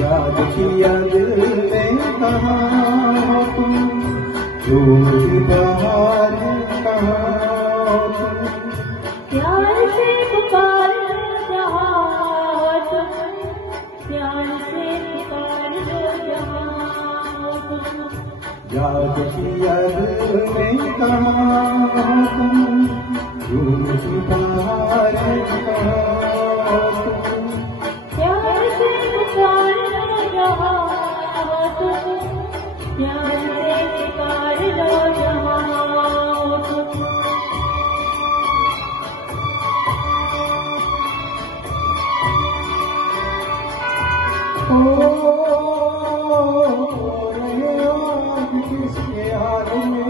याद किया दिल ने कहा तुम, झूठी बहार कहा तुम, प्यार से पुकार जहाँ तुम, प्यार से पुकार लो जहाँ तुम, याद किया दिल ने कहा तुम, झूठी बहार कहा तुम, प्यार से पुकार लो जहाँ तुम, प्यार से पुकार लो जहाँ तुम। किसके हाल में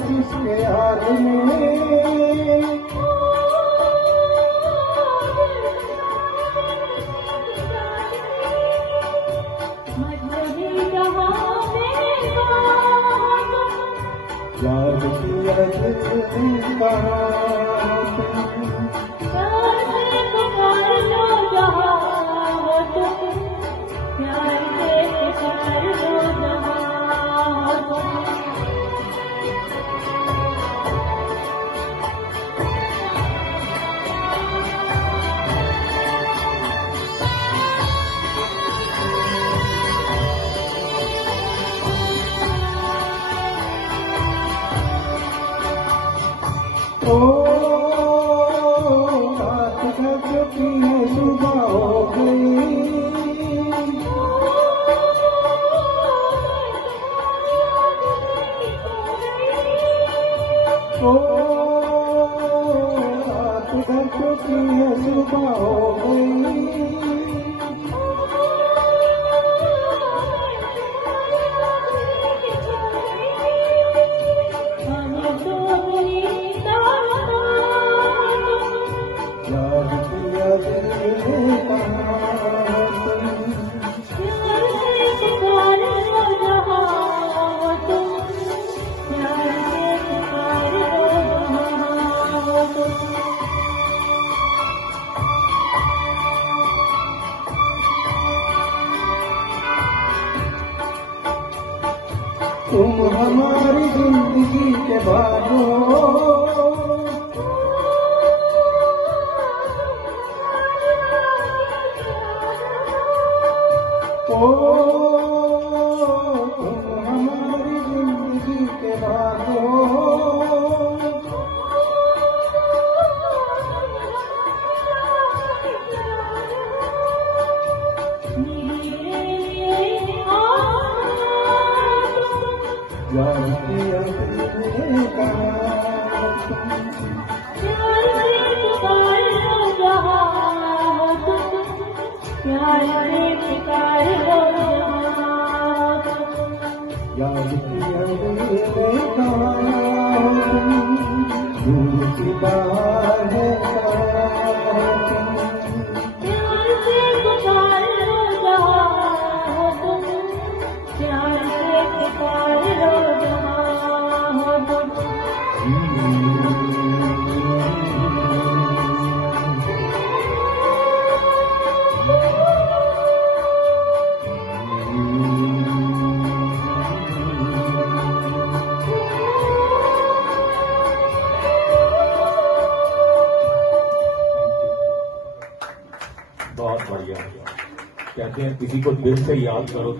किसके हाल में याद किया दिल कहा प्यार से पुकार लो जहाँ तुम, प्यार से पुकार लो जहाँ तुम। ओ रात का चुकी है सुबह हो गई, ओ रात का चुकी है सुबह हो गई, याद किया दिल ने कहा तुम, प्यार से पुकार लो जहाँ तुम, प्यार से पुकार लो जहाँ तुम। तुम हमारी जिंदगी के बादो, ओ तुम हमारी जिंदगी के बादो, याद किया दिल ने कहा तुम, प्यार से पुकार लो जहाँ तुम, प्यार से पुकार लो जहाँ तुम। याद किया दिल ने कहा तुम, झूठी बहार कहा तुम, प्यार से पुकार लो जहाँ तुम, प्यार से पुकार लो जहाँ तुम। बहुत बढ़िया। कहते हैं किसी को दिल से याद करो